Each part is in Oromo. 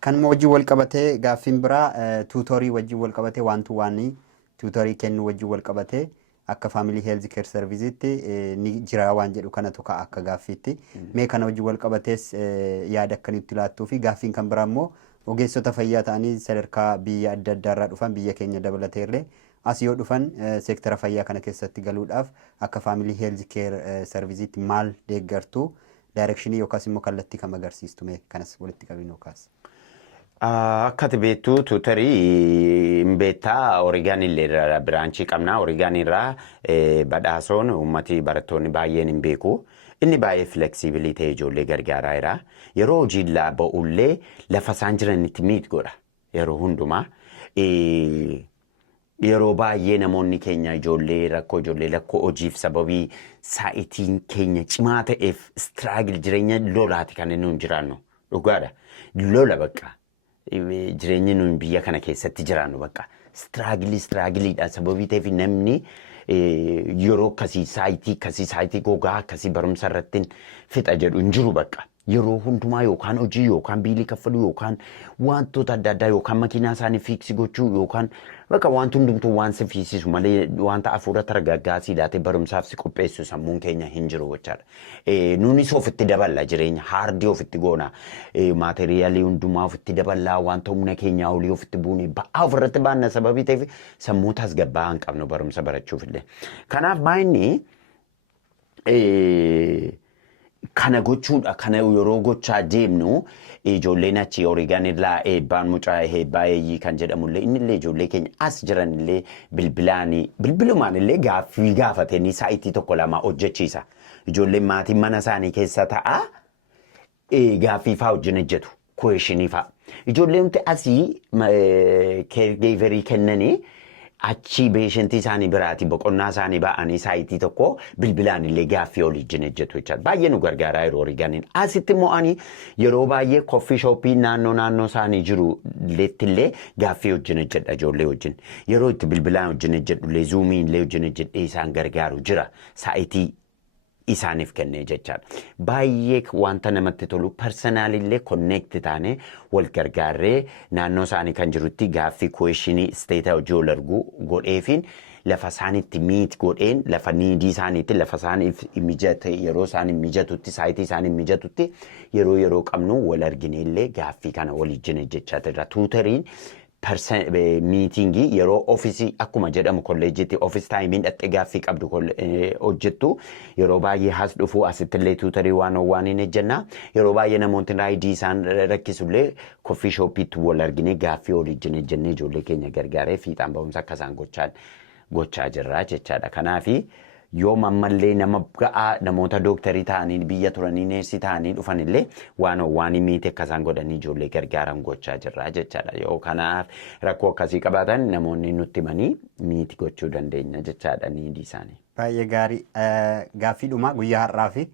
Kan wajji wal qabatee gaaffiin biraa tuutorii wajji wal qabatee waantu waanii tuutorii kennu wajji wal qabatee akka family health care service'itti ni jira waan jedhu kanatu ka akka gaaffiitti mee kana wajji wal qabatees yaada akkanitti laattuu fi gaaffiin kan biraa immoo ogeessota fayyaa ta'anii sadarkaa biyya adda addaarraa dhufan biyya keenya dabalateerlee as yoo dhufan seektara fayyaa kana keessatti galuudhaaf akka family health care service'itti maal deeggartuu direction yookaas immoo kallattii kam agarsiistu mee kanas walitti qabinuu kaas. Akkati beektu tuutarii mbeettaa Oregon illee biraanchii qabna. Oregon irraa badhaasoon uummati barattoonni baay'een hin beeku. Inni baay'ee flexibilii ta'e ijoollee gargaaraa jira. Yeroo hojiirraa ba'ullee lafa isaan jiranitti miit godha. Yeroo hundumaa. Yeroo baay'ee namoonni keenya ijoollee rakkoo hojiif sababii saayitiin keenya cimaa ta'eef istiraagil jireenya lolaati kan inni jiraannu. Dhugaadha. Lola bakka. Jireenyi nuyi biyya kana keessatti jiraannu bakka. Istiraagiliidha sababii ta'eef namni yeroo akkasii saayitii gogaa akkasii barumsa irratti fixa jedhu hin jiru bakka. Yeroo hundumaa yookaan hojii yookaan biilii kaffaluu yookaan wantoota adda addaa yookaan makiinaa isaanii fiiksi gochuu yookaan bakka wanti hundumtuu waan si fiisisu malee wanta hafuura targaggaasii laatee barumsaaf si qopheessu sammuun keenya hin jiru gochaadha. Nunis ofitti daballa jireenya haardii ofitti goona maateriyaalii hundumaa ofitti daballaa wanta humna keenyaa olii ofitti buune ba'aa ofirratti baanna sababii ta'eef sammuu tasgabbaa'aa hin qabnu barumsa barachuuf illee. Kanaaf baay'inni kana gochuudha kana yeroo gochaa deemnu ijoolleen achi Oregon irraa eebbaan mucaa eebbaa eeyyii kan jedhamullee innillee ijoollee keenya as jiranillee bilbilumaan illee gaaffii gaafatanii saayitii tokko lama hojjechiisa. Ijoolleen maatiin mana isaanii keessa ta'a gaaffii fa'aa wajjin hojjetu kuweeshinii fa'aa. Ijoolleen hundi asii keergeeverii kennanii achi beeshentii isaanii biraati boqonnaa isaanii ba'anii saayitii tokko bilbilaan illee gaaffii waliin hojjetu jechaadha. Baay'ee nu gargaaraa yeroo Oregoniin. Asitti immoo ani yeroo baay'ee koffii shooppii naannoo isaanii jiru illee gaaffii wajjin hojjedha ijoollee wajjin. Yeroo itti bilbilaan wajjin hojjedhu illee zuumii illee wajjin hojjedhee isaan gargaaru jira saayitii isaaniif kennee jechaadha. Baay'ee wanta namatti tolu personaalillee konneekti taanee wal gargaarree naannoo isaanii kan jirutti gaaffii kuweeshinii isteeta hojii ol argu godheefiin lafa isaaniitti miit godheen lafa niidii isaaniitti lafa isaaniif mijate yeroo isaanii mijatutti saayitii isaanii mijatutti yeroo qabnu wal argineellee gaaffii kana waliin hojjechaa jirra. Tuutariin miitingii yeroo ofiisii akkuma jedhamu kolleejiitti ofiis taayimiin dhattee gaaffii qabdu hojjettu yeroo baay'ee as dhufu asittillee tuutarii waan hin ejjennaa yeroo baay'ee namoonni raayidii isaan rakkisullee koffii shooppiitti wal argine gaaffii waliin ejjennee ijoollee keenya gargaaree fiixaan ba'umsa akka isaan gochaa jirra jechaadha. Kanaafi yoo ammallee nama ga'aa namoota dooktarii ta'anii biyya turanii neersii ta'anii dhufanillee waan miite akka isaan godhanii ijoollee gargaaran gochaa jirra jechaadha. Yoo kanaaf rakkoo akkasii qabaatan namoonni nutti himanii miiti gochuu dandeenya jechaadha niidii isaanii. Baay'ee gaarii gaaffiidhuma guyyaa har'aa fi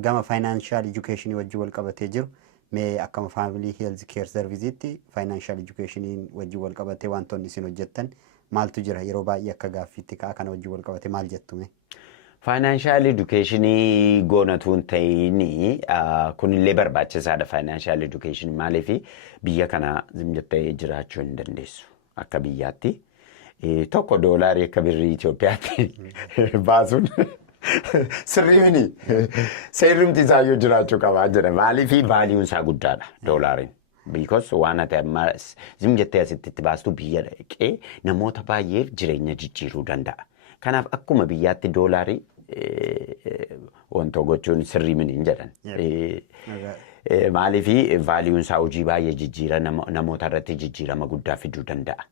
gama financial education wajjin wal qabatee jiru mee akkama family health care service'itti financial education wajjin wal qabatee wantoonni isin hojjettan maaltu jira yeroo baay'ee akka gaaffiitti kana wajjin wal qabate maal jettume? Financial education goonatuun ta'ini kunillee barbaachisaadha. Financial education maaliif biyya kana jettee jiraachuu hin dandeessu akka biyyaatti. Tokko doolaarii akka birrii Itoophiyaatti baasuun sirrii mini seerumti isaa yoo jiraachuu qabaa jedha. Maaliif vaaliyuun isaa guddaadha doolaariin. Because waan ati amma jettee asitti baastu biyya dhaqee namoota baay'eef jireenya jijjiiruu danda'a. Kanaaf akkuma biyyaatti doolaarii wanta gochuun sirrii mini jedhan. Maaliif vaaliyuun isaa hojii baay'ee jijjiira namoota irratti jijjiirama guddaa fiduu danda'a.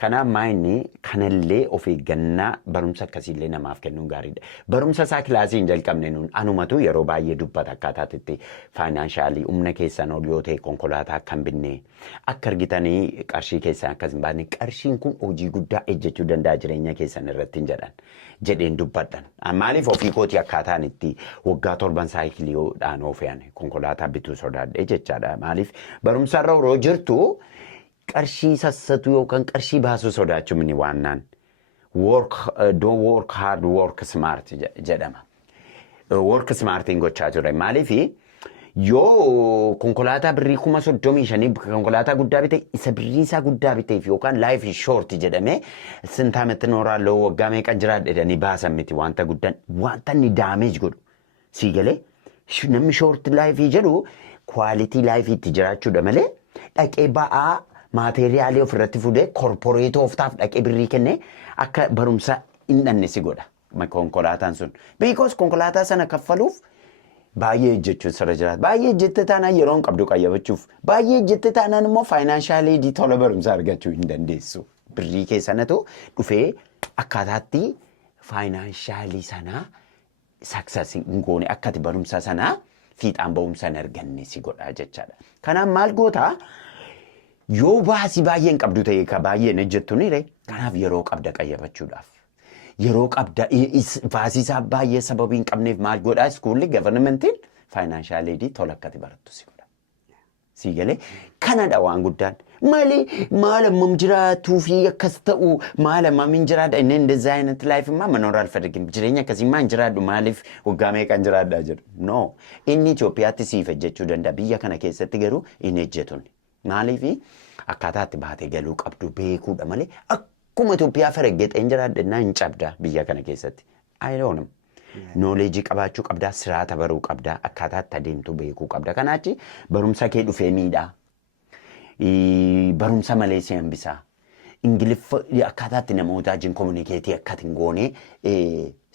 Kanaaf maayinni kanallee of eeggannaa barumsa akkasiillee namaaf kennuun gaariidha. Barumsa isaa kilaasii hin jalqabne nuun anumatu yeroo baay'ee dubbata akkaataatti faayinaansaalii humna keessan ol yoo ta'e konkolaataa akkam binnee akka argitanii qarshii keessan akkas hin baanne qarshiin kun hojii guddaa hojjechuu danda'a jireenya keessan irratti jedheen dubbadhan. Maaliif ofii kootii akkaataan itti waggaa 7 saayikiliidhaan oofe'an konkolaataa bituu sodaadhee jechaadha. Maaliif barumsarra yeroo jirtu qarshii sassatu yookaan qarshii baasuu sodaachuun ni waannaan. Don't work hard, work smart jedhama. Work smart gochaa ture. Maaliif yoo konkolaataa birrii 35,000 konkolaataa guddaa bite isa birrii isaa guddaa biteef yookaan life is short jedhamee sintaamatti nooraaloo waggaa meeqa jiraadha jedhanii baasan miti wanta guddaan wanta inni damage godhu sii galee namni short life jedhu quality life itti jiraachuudha malee dhaqee ba'aa maateeriyaalii ofirratti fudee korporeet ooftaaf dhaqee birrii kennee akka barumsa hin dhanne si godha konkolaataan sun because konkolaataa sana kaffaluuf baay'ee jechuun sirra jiraata. Baay'ee jette taanaan yeroo hin qabdu qayyabachuuf. Baay'ee jette taanaan immoo faayinaanshaaliidii tola barumsa argachuu hin dandeessu. Birrii keessanatu dhufee akkaataatti faayinaanshalii sanaa saksas hin goone akkati barumsa sanaa fiixaan ba'umsa hin arganne si godha jechaadha. Kanaaf maal gootaa yoo baasii baay'ee hin qabdu ta'e ka baay'ee hin hojjettuunire kanaaf yeroo qabda qayyabachuudhaaf. Yeroo qabda baasiisaa baay'ee sababii hin qabneef maal godhaa iskuulli gavarnamentiin faayinaanshaaliidii tola akkati barattu si godha. Si galee kanadha waan guddaan. Maal ammam jiraatuu fi akkas ta'u maal ammam hin jiraadha inni እንደዚህ አይነት ላይፍ ማ መኖር አልፈልግም jireenya akkasii maa hin jiraadhu maaliif waggaa meeqan jiraadhaa jedhu. No inni Itoophiyaatti siif ejjechuu danda'a biyya kana keessatti garuu hin ejjetun. Maaliif akkaataatti baatee galuu qabdu beekuudha malee akkuma Itoophiyaa fareggeexee hin jiraadhe naa hin cabda biyya kana keessatti. I don't know. Knowledge qabaachuu qabdaa siraata baruu qabdaa akkaataatti adeemtu beekuu qabda. Kanaachi barumsa kee dhufee miidhaa. Barumsa malee si hambisaa. Ingiliffa akkaataatti namoota wajjin komunikeetii akkati hin goone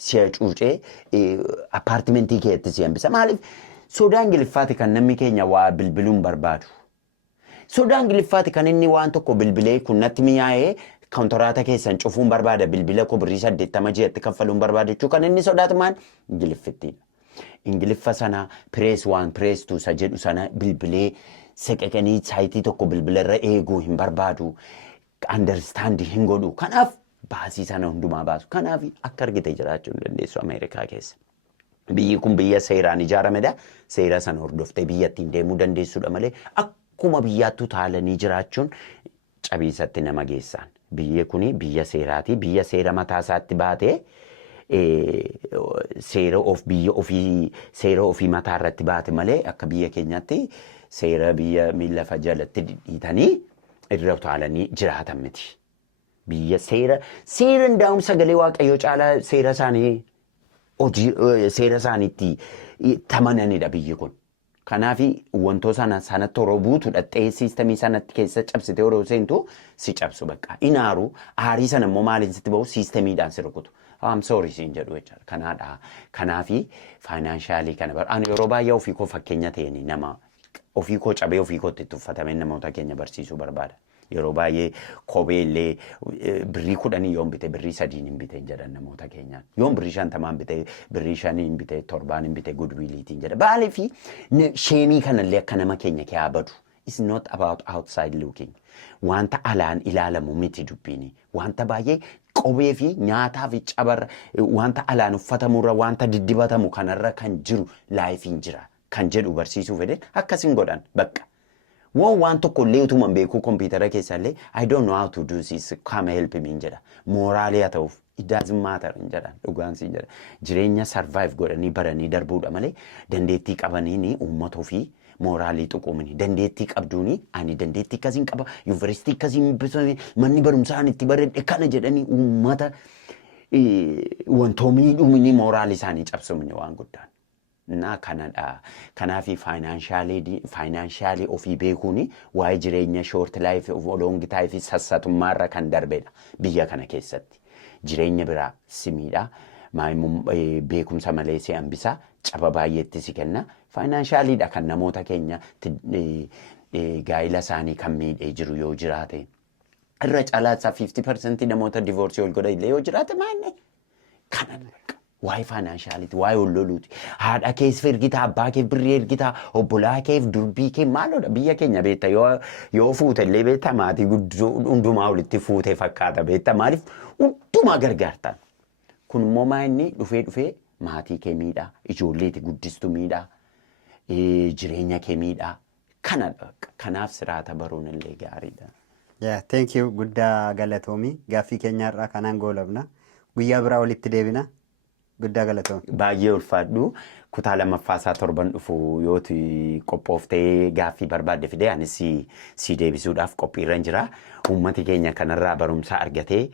si cuucee appaartimentii keetti si hambisa. Maaliif sodaa Ingiliffaati kan namni keenya waa bilbiluun barbaadu. Sodaa Ingiliffaati kan inni waan tokko bilbilee kun natti mi'aayee kontoraata keessan cufuun barbaada bilbila ko birrii 80 ji'atti kaffaluun barbaada jechuu kan inni sodaatu maan Ingiliffittiidha. Ingiliffa sana press 1 press 2 sa jedhu sana bilbilee seqeqanii saayitii tokko bilbilarra eeguu hin barbaadu understand hin godhu. Kanaaf baasii sana hundumaa baasu. Kanaaf akka argite jiraachuu hin dandeessu Ameerikaa keessa. Biyyi kun biyya seeraan ijaaramedha. Seera sana hordoftee biyyattiin deemuu dandeessuudha malee akkuma biyyaattu taalanii jiraachuun cabiisatti nama geessaan. Biyyi kuni biyya seeraati. Biyya seera mataa isaatti baatee seera ofii mataa irratti baate malee akka biyya keenyaatti seera biyya miilafa jalatti dhiitanii irra utaalanii jiraatan miti. Biyya seera ndaa'um sagalee waaqayyoo caalaa seera isaaniitti tamananidha biyyi kun. Kanaaf wantoota sanatti yeroo buutu dhattee siistemii sanatti keessa cabsite yeroo seentu si cabsu bakka. Inaaru aarii sana immoo maaliin sitti bahu siistemiidhaan si rukutu. I'm sorry siin jedhu jechuudha. Kanaadha. Kanaafi faayinaanshalii kana bara. Ani yeroo baay'ee ofii koo fakkeenya ta'een nama ofii koo cabee ofii kootti itti uffatamee namoota keenya barsiisuu barbaada. Yeroo baay'ee kophee illee birrii 10 yoon bite birrii 3 hin bite jedhan namoota keenyaan. Yoon birrii 50 bite birrii 5 hin bite 7 hin bite goodwilliitiin jedha. Baalee fi sheemii kanallee akka nama keenya kee abadu. It's not about outside looking. Wanta alaan ilaalamu miti dubbiini. Wanta baay'ee qobee fi nyaataa fi cabarra wanta alaan uffatamurra wanta diddibatamu kanarra kan jiru laayifiin jira. Kan jedhu barsiisuu fedhe akkasin godhan bakka. Waan tokko illee utuman beekuu kompiitara keessallee I don't know how to do this come help me jedha. Mooraalii haa ta'uuf it doesn't matter jedhan dhugaansi jedha. Jireenya survive godhanii baranii darbuudha malee dandeettii qabaniini uummata ofii mooraalii tuquumini. Dandeettii qabduuni ani dandeettii akkasiin qaba yuunivarsiitii akkasiin manni barumsaan itti baradhe kana jedhanii uummata wantoomni dhumini mooraalii isaanii cabsumni waan guddaan. Na kanadha. Kanaafi faayinaanshalii ofii beekuuni waa'ee jireenya short life long life sassatummaarra kan darbedha biyya kana keessatti. Jireenya biraa simiidha. Beekumsa malee si hambisa caba baay'eetti si kenna. Faayinaanshaaliidha kan namoota keenya gaa'ila isaanii kan miidhee jiru yoo jiraate. Irra caalaatsaa 50% namoota divorcii ol godha illee yoo jiraate maanne kanadha. Waa'ee faayinaanshaaliiti, waa'ee olloluuti. Haadha keef ergitaa, abbaa keef birrii ergitaa, obbolaa keef durbii keef maalodha biyya keenya beekta yoo fuute illee beekta maatii hundumaa walitti fuute fakkaata beekta maaliif hundumaa gargaartan. Kun immoo maa'inni dhufee maatii kee miidhaa, ijoolleeti guddistu miidhaa, jireenya kee miidhaa. Kanadha. Kanaaf siraata baruun illee gaariidha. Thank you guddaa galatoomii gaaffii keenyaarraa kanaan goolabna. Guyyaa biraa walitti deebina. Guddaa galatoomii. Baay'ee ulfaadhu. kutaa lammaffaasaa torban dhufu yooti qophooftee gaaffii barbaadde fidee anis si deebisuudhaaf qophiirra jira. Uummati keenya kanarraa barumsa argatee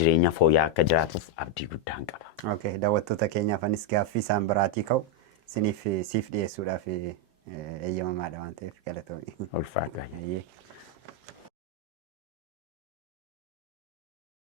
jireenya fooyya'aa akka jiraatuuf abdii guddaan qaba. Okay, daawwattoota keenyaaf anis gaaffii isaan biraatii ka'u siif dhiyeessuudhaaf eeyyamamaadha waan ta'eef galatoomii. Ulfaadha.